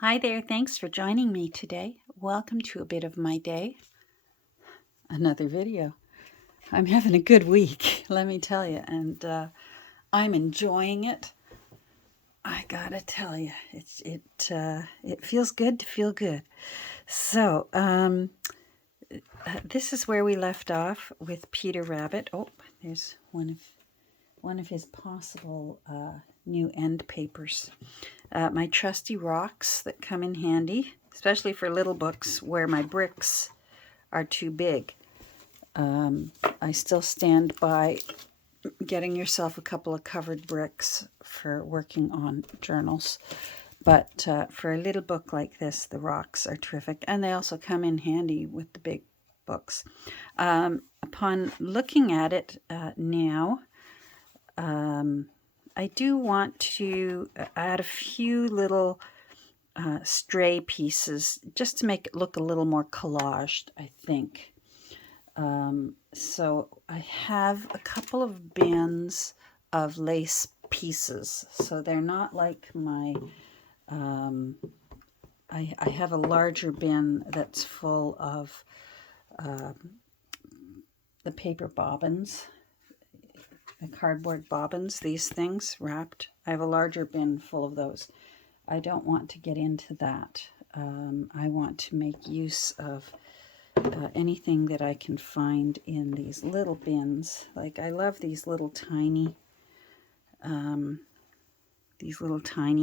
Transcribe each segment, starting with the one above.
Hi there, thanks for joining me today. Welcome to a bit of my day. Another video. I'm having a good week, let me tell you, and I'm enjoying it. I gotta tell you, it feels good to feel good. So, this is where we left off with Peter Rabbit. Oh, there's one of his possible new end papers. My trusty rocks that come in handy, especially for little books where my bricks are too big. I still stand by getting yourself a couple of covered bricks for working on journals. But for a little book like this, the rocks are terrific. And they also come in handy with the big books. Upon looking at it now, I do want to add a few little stray pieces just to make it look a little more collaged, I think. So I have a couple of bins of lace pieces. So they're not like my, I have a larger bin that's full of the paper bobbins, the cardboard bobbins, these things wrapped. I have a larger bin full of those. I don't want to get into that. I want to make use of anything that I can find in these little bins. Like I love these little tiny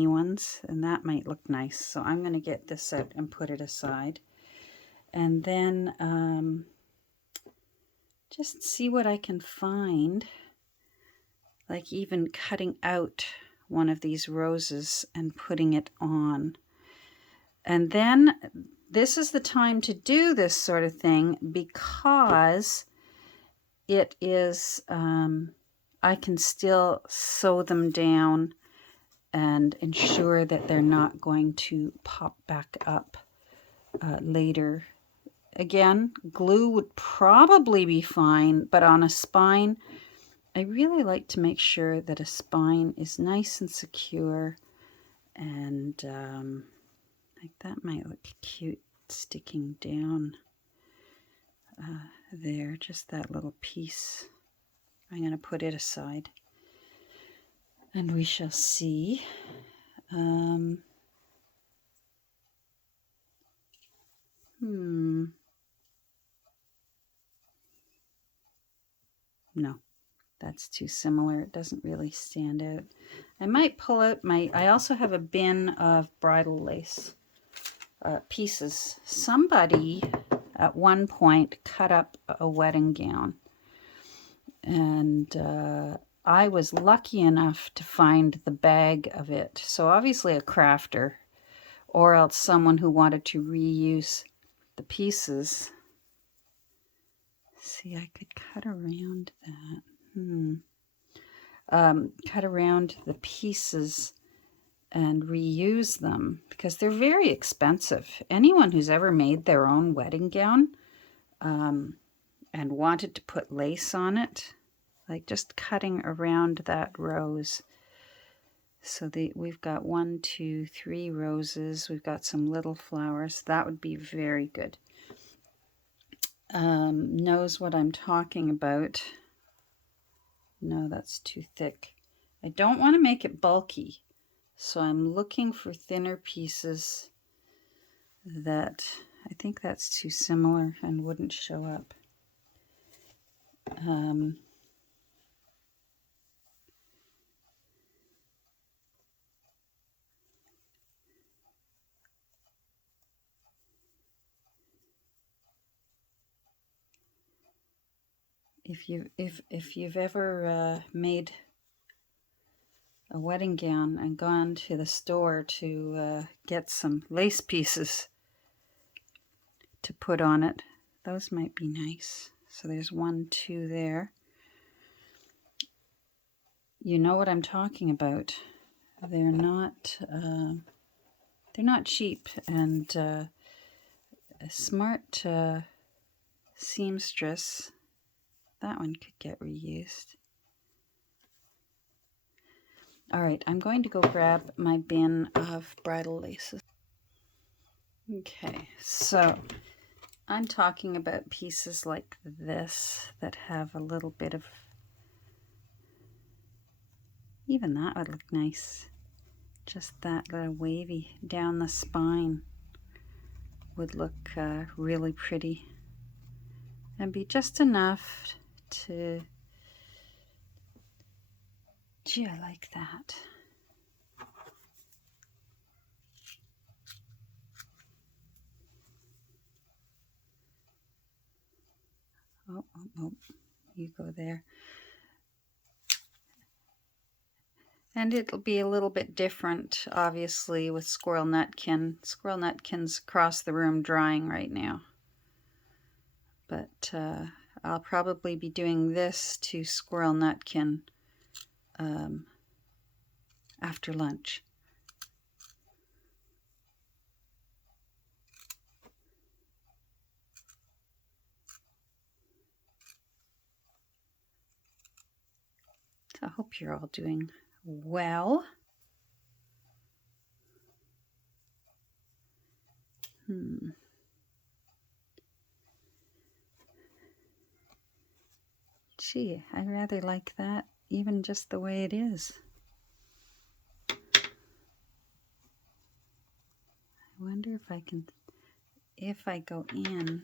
ones, and that might look nice. So I'm going to get this out and put it aside. And then just see what I can find, like even cutting out one of these roses and putting it on. And then this is the time to do this sort of thing because it is, I can still sew them down and ensure that they're not going to pop back up later. Again, glue would probably be fine, but on a spine, I really like to make sure that a spine is nice and secure, and like that might look cute sticking down there, just that little piece. I'm going to put it aside and we shall see. No, that's too similar. It doesn't really stand out. I might pull out I also have a bin of bridal lace pieces. Somebody at one point cut up a wedding gown, and I was lucky enough to find the bag of it. So obviously a crafter, or else someone who wanted to reuse the pieces. See, I could cut around that. Cut around the pieces and reuse them because they're very expensive. Anyone who's ever made their own wedding gown and wanted to put lace on it, like just cutting around that rose. So we've got 1, 2, 3 roses. We've got some little flowers. That would be very good. Knows what I'm talking about. No, that's too thick. I don't want to make it bulky, so I'm looking for thinner pieces that I think that's too similar and wouldn't show up. If you've ever made a wedding gown and gone to the store to get some lace pieces to put on it, those might be nice. So there's 1, 2 there. You know what I'm talking about. They're not cheap, and a smart seamstress, that one could get reused. All right, I'm going to go grab my bin of bridal laces. Okay, so I'm talking about pieces like this that have a little bit of, even that would look nice. Just that little wavy down the spine would look really pretty and be just enough to, gee, I like that. Oh, you go there. And it'll be a little bit different, obviously, with Squirrel Nutkin. Squirrel Nutkin's across the room drying right now. But I'll probably be doing this to Squirrel Nutkin after lunch. So I hope you're all doing well. Gee, I rather like that, even just the way it is. I wonder if I can, if I go in,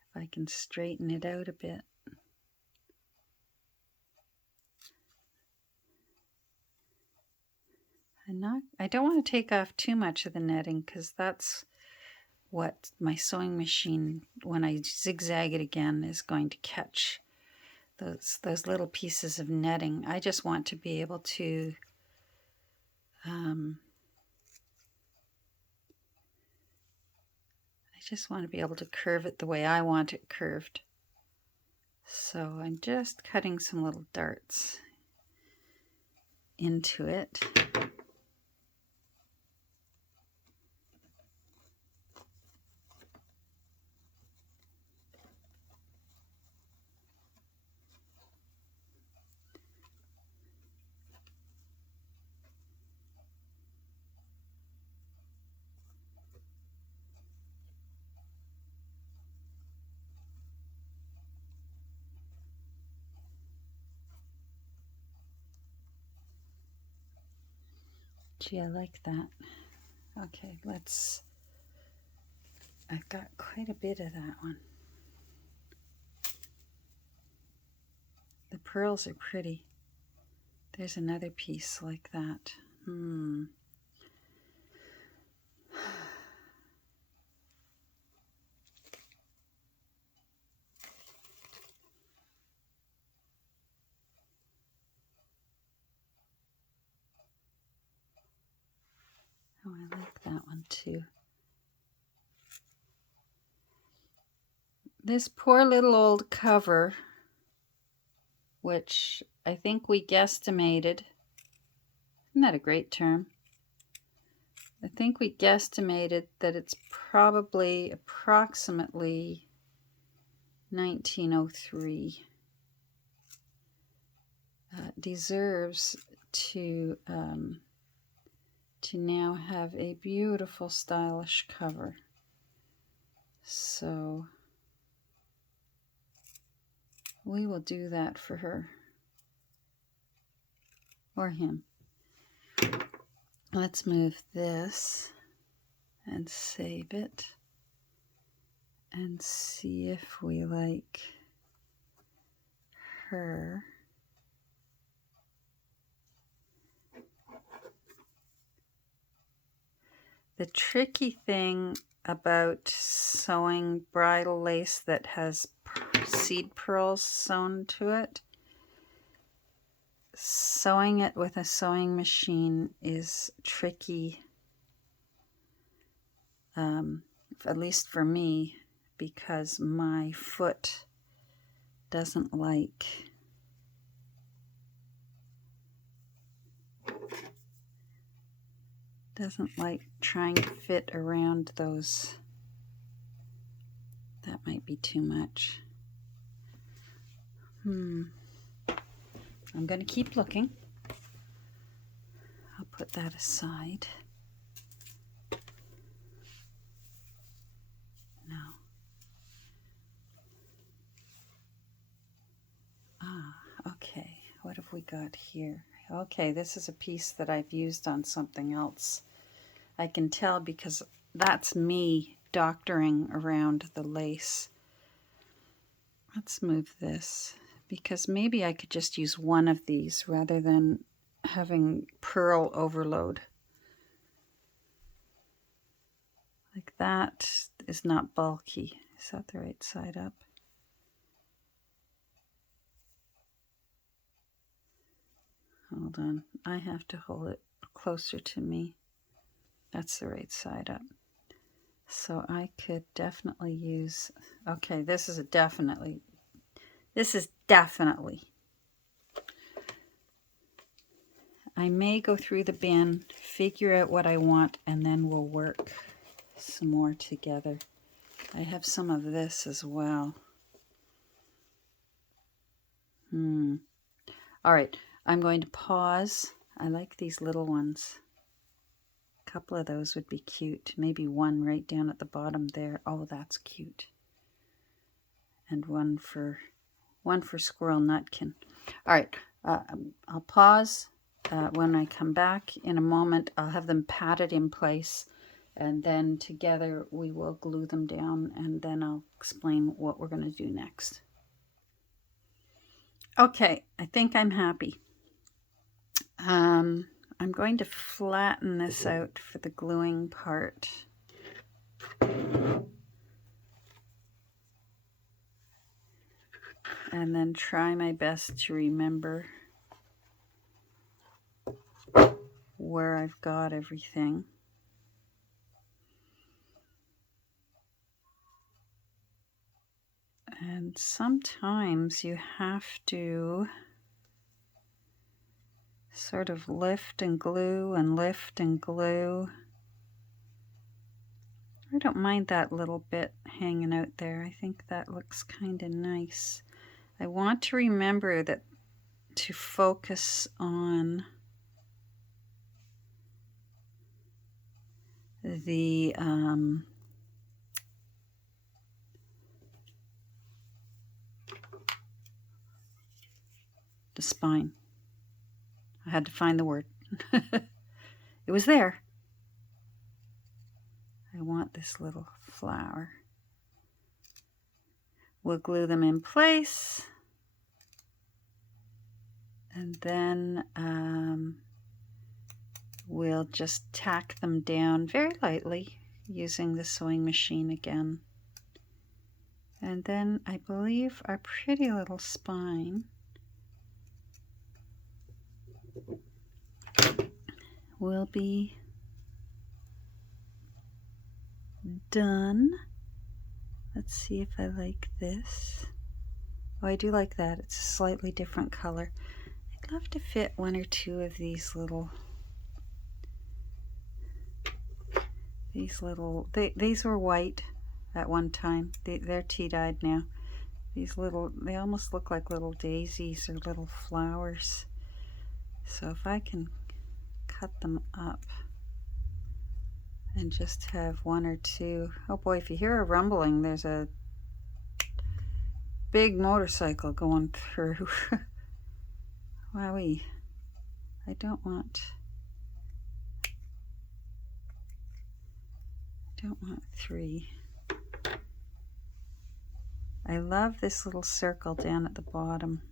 if I can straighten it out a bit. I don't want to take off too much of the netting, because that's what my sewing machine, when I zigzag it again, is going to catch. Those little pieces of netting. I just want to be able to curve it the way I want it curved. So I'm just cutting some little darts into it. Gee, I like that. Okay, I've got quite a bit of that one. The pearls are pretty. There's another piece like that. Oh, I like that one too. This poor little old cover, which I think we guesstimated, isn't that a great term? I think we guesstimated that it's probably approximately 1903. Deserves to now have a beautiful, stylish cover. So we will do that for her or him. Let's move this and save it and see if we like her. The tricky thing about sewing bridal lace that has seed pearls sewn to it, sewing it with a sewing machine is tricky, at least for me, because my foot doesn't like trying to fit around those. That might be too much. I'm going to keep looking. I'll put that aside. got here? Okay, this is a piece that I've used on something else. I can tell because that's me doctoring around the lace. Let's move this because maybe I could just use one of these rather than having pearl overload. Like that is not bulky. Is that the right side up? Hold on, I have to hold it closer to me. That's the right side up. So I could definitely use, okay, this is definitely. I may go through the bin, figure out what I want, and then we'll work some more together. I have some of this as well. All right, I'm going to pause. I like these little ones. A couple of those would be cute. Maybe one right down at the bottom there. Oh, that's cute. And one for Squirrel Nutkin. All right, I'll pause. When I come back in a moment, I'll have them patted in place, and then together we will glue them down, and then I'll explain what we're going to do next. Okay, I think I'm happy. I'm going to flatten this out for the gluing part. And then try my best to remember where I've got everything. And sometimes you have to sort of lift and glue and lift and glue. I don't mind that little bit hanging out there. I think that looks kind of nice. I want to remember that to focus on the spine. I had to find the word. It was there. I want this little flower. We'll glue them in place. And then we'll just tack them down very lightly using the sewing machine again. And then I believe our pretty little spine will be done. Let's see if I like this. Oh, I do like that. It's a slightly different color. I'd love to fit one or two of these little, these were white at one time. They're tea-dyed now. These little, they almost look like little daisies or little flowers. So if I can cut them up and just have one or two. Oh boy, if you hear a rumbling, there's a big motorcycle going through. Wowee. I don't want 3. I love this little circle down at the bottom.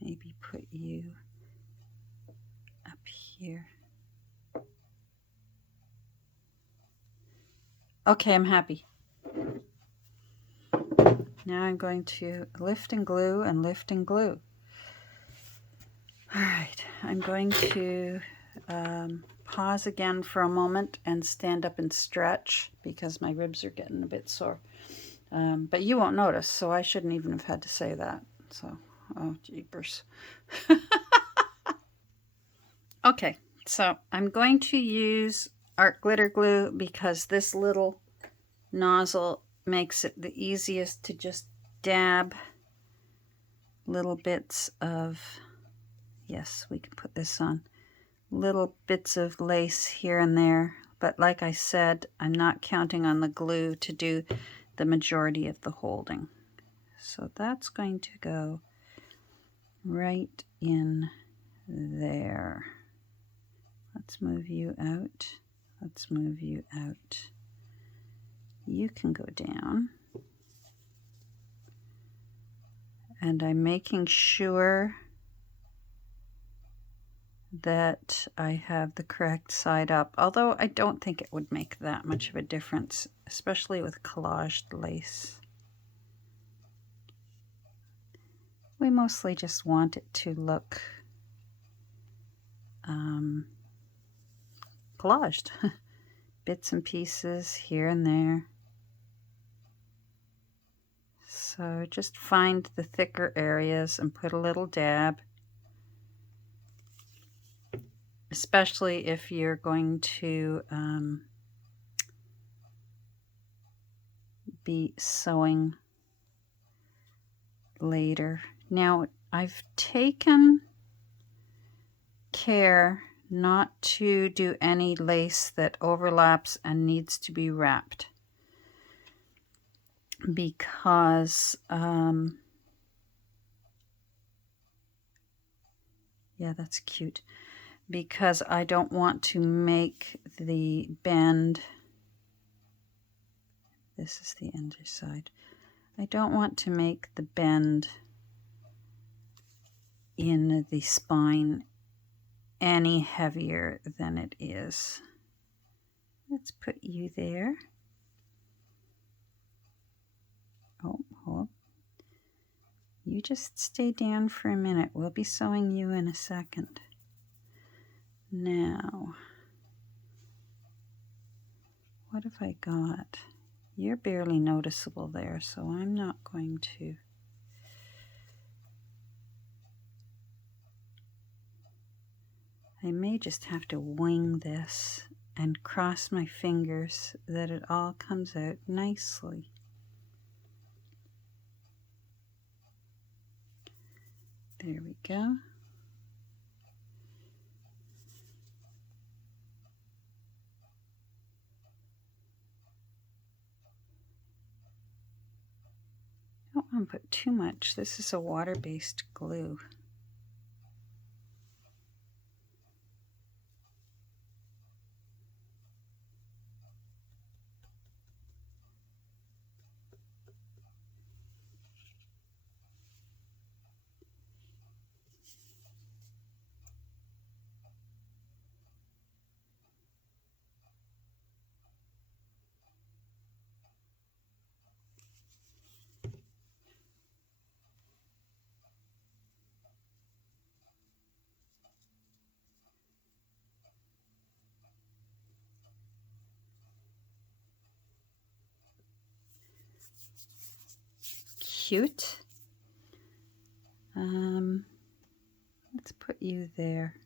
Maybe put you up here. Okay, I'm happy. Now I'm going to lift and glue and lift and glue. All right, I'm going to pause again for a moment and stand up and stretch because my ribs are getting a bit sore. But you won't notice, so I shouldn't even have had to say that. So, oh, jeepers. Okay, so I'm going to use art glitter glue because this little nozzle makes it the easiest to just dab little bits of, yes, we can put this on, little bits of lace here and there, But like I said, I'm not counting on the glue to do the majority of the holding. So that's going to go right in there. Let's move you out. Let's move you out. You can go down. And I'm making sure that I have the correct side up, although I don't think it would make that much of a difference, especially with collaged lace. We mostly just want it to look collaged. Bits and pieces here and there. So just find the thicker areas and put a little dab, especially if you're going to be sewing later. Now, I've taken care not to do any lace that overlaps and needs to be wrapped, because yeah, that's cute, because I don't want to make the bend. This is the underside. I don't want to make the bend in the spine any heavier than it is. Let's put you there. Oh, hold. You just stay down for a minute. We'll be sewing you in a second. Now, what have I got? You're barely noticeable there, so I'm not going to. I may just have to wing this and cross my fingers that it all comes out nicely. There we go. I don't want to put too much. This is a water-based glue. Cute. Let's put you there.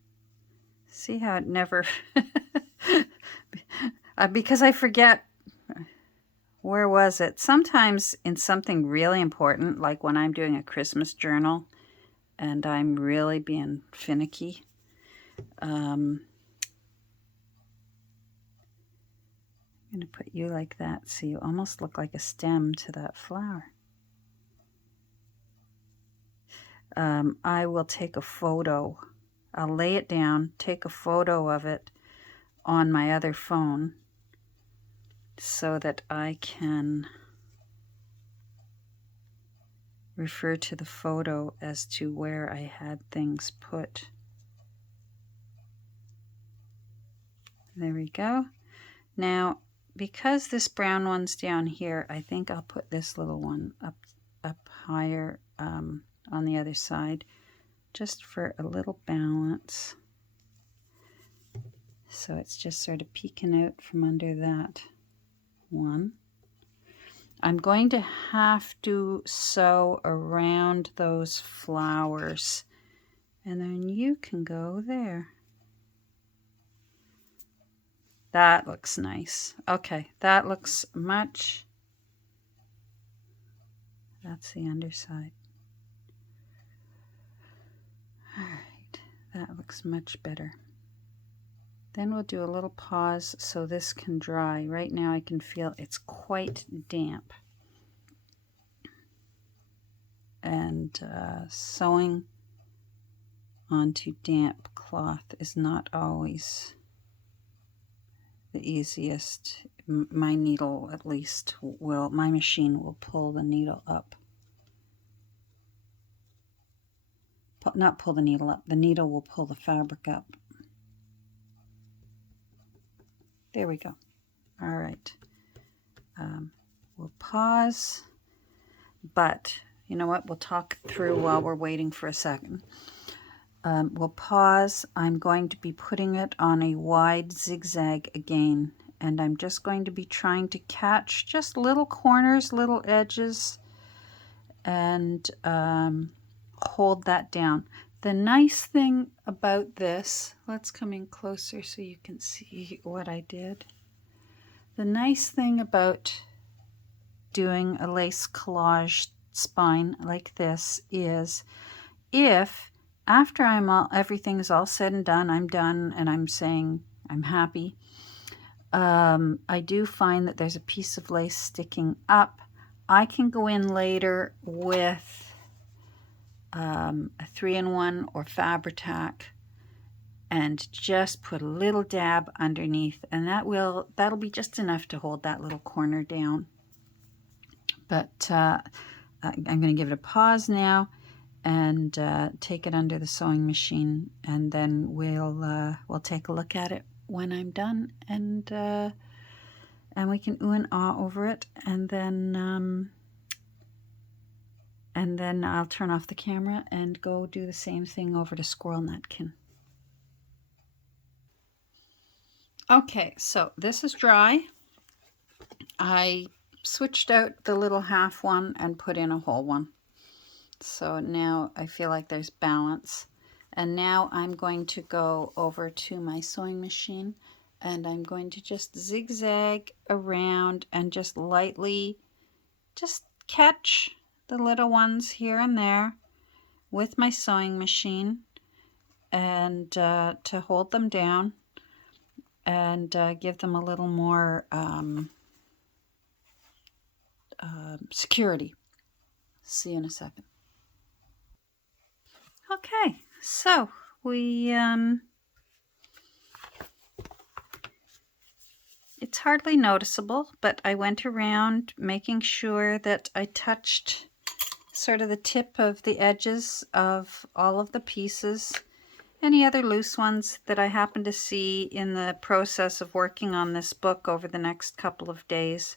See how it never, because I forget, where was it? Sometimes in something really important, like when I'm doing a Christmas journal and I'm really being finicky, I'm going to put you like that so you almost look like a stem to that flower. I will take a photo. I'll lay it down, take a photo of it on my other phone so that I can refer to the photo as to where I had things put. There we go. Now, because this brown one's down here, I think I'll put this little one up higher on the other side, just for a little balance. So it's just sort of peeking out from under that one. I'm going to have to sew around those flowers, and then you can go there. That looks nice. Okay, that looks much. That's the underside. All right, that looks much better. Then we'll do a little pause so this can dry. Right now I can feel it's quite damp. And sewing onto damp cloth is not always the easiest. My needle, at least, my machine will pull the needle up. Not pull the needle up, the needle will pull the fabric up. There we go. All right. We'll pause, but you know what? We'll talk through while we're waiting for a second. We'll pause. I'm going to be putting it on a wide zigzag again, and I'm just going to be trying to catch just little corners, little edges, and hold that down. The nice thing about this, let's come in closer so you can see what I did. The nice thing about doing a lace collage spine like this is if after everything's all said and done, I'm done and I'm saying I'm happy, I do find that there's a piece of lace sticking up. I can go in later with a 3-in-1 or Fabri-Tac and just put a little dab underneath, and that'll be just enough to hold that little corner down. But I'm going to give it a pause now and take it under the sewing machine, and then we'll take a look at it when I'm done, and we can ooh and ah over it, and then I'll turn off the camera and go do the same thing over to Squirrel Nutkin. Okay, so this is dry. I switched out the little half one and put in a whole one. So now I feel like there's balance. And now I'm going to go over to my sewing machine and I'm going to just zigzag around and just lightly just catch the little ones here and there with my sewing machine, and to hold them down and give them a little more security. See you in a second. Okay, so we it's hardly noticeable, but I went around making sure that I touched sort of the tip of the edges of all of the pieces. Any other loose ones that I happen to see in the process of working on this book over the next couple of days.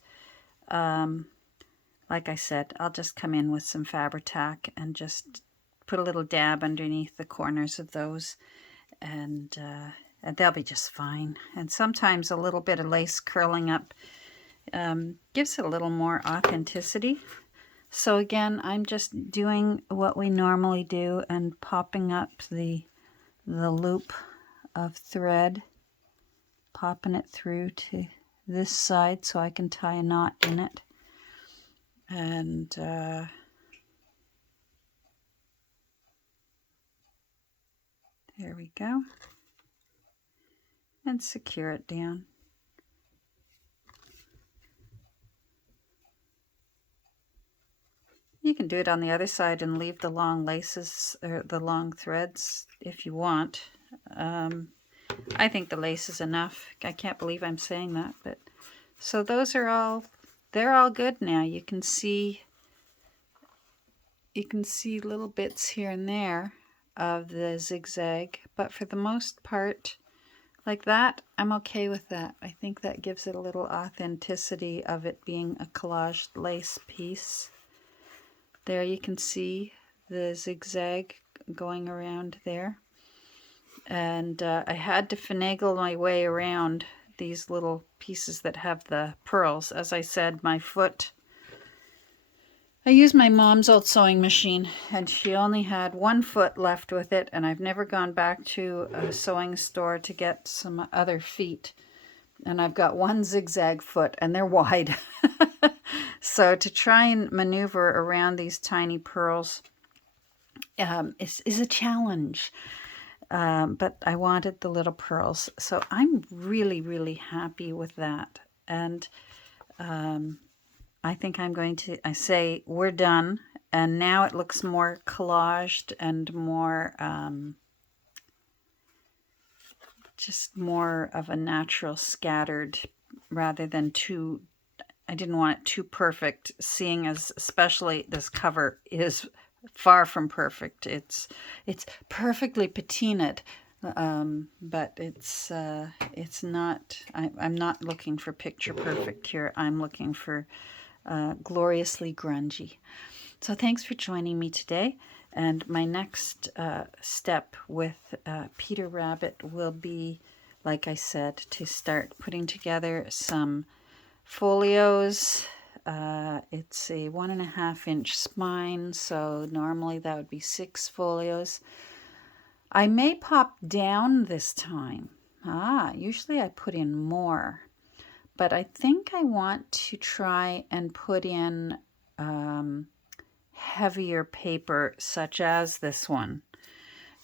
Like I said, I'll just come in with some Fabri-Tac and just put a little dab underneath the corners of those, and they'll be just fine. And sometimes a little bit of lace curling up gives it a little more authenticity. So again, I'm just doing what we normally do and popping up the loop of thread, popping it through to this side so I can tie a knot in it. And there we go. And secure it down. You can do it on the other side and leave the long laces or the long threads if you want. I think the lace is enough. I can't believe I'm saying that, but so those are all, they're all good now. You can see little bits here and there of the zigzag, but for the most part, like that, I'm okay with that. I think that gives it a little authenticity of it being a collaged lace piece. There you can see the zigzag going around there. And I had to finagle my way around these little pieces that have the pearls. As I said, my foot, I used my mom's old sewing machine and she only had one foot left with it, and I've never gone back to a sewing store to get some other feet. And I've got one zigzag foot and they're wide. So to try and maneuver around these tiny pearls is a challenge. but I wanted the little pearls. So I'm really, really happy with that. And I think I'm going to, I say we're done. And now it looks more collaged and more, just more of a natural scattered rather than too, I didn't want it too perfect, seeing as especially this cover is far from perfect. It's perfectly patinaed, but it's not. I'm not looking for picture perfect here. I'm looking for gloriously grungy. So thanks for joining me today. And my next step with Peter Rabbit will be, like I said, to start putting together some folios. It's a 1.5-inch spine, so normally that would be 6 folios. I may pop down this time. Usually I put in more, but I think I want to try and put in heavier paper such as this one,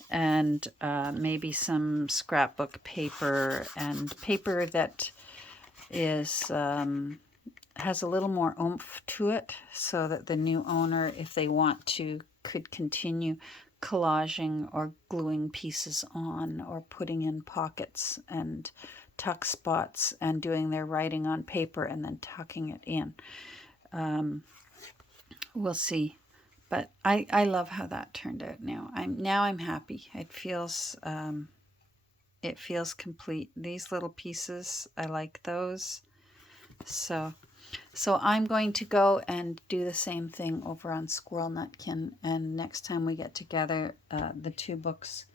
and maybe some scrapbook paper and paper that is has a little more oomph to it, so that the new owner, if they want to, could continue collaging or gluing pieces on or putting in pockets and tuck spots and doing their writing on paper and then tucking it in. We'll see. But I love how that turned out now. I'm happy. It feels complete. These little pieces, I like those. So I'm going to go and do the same thing over on Squirrel Nutkin, and next time we get together, the 2 books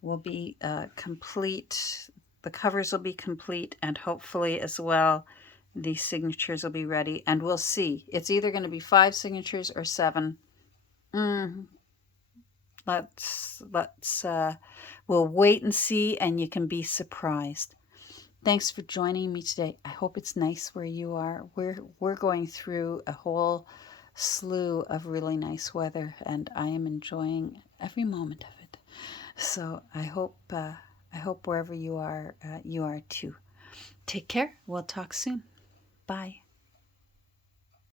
will be complete. The covers will be complete, and hopefully as well the signatures will be ready, and we'll see. It's either going to be 5 signatures or 7. Let's we'll wait and see, and you can be surprised. Thanks for joining me today. I hope it's nice where you are. We're going through a whole slew of really nice weather, and I am enjoying every moment of it. So I hope wherever you are too. Take care. We'll talk soon. Bye.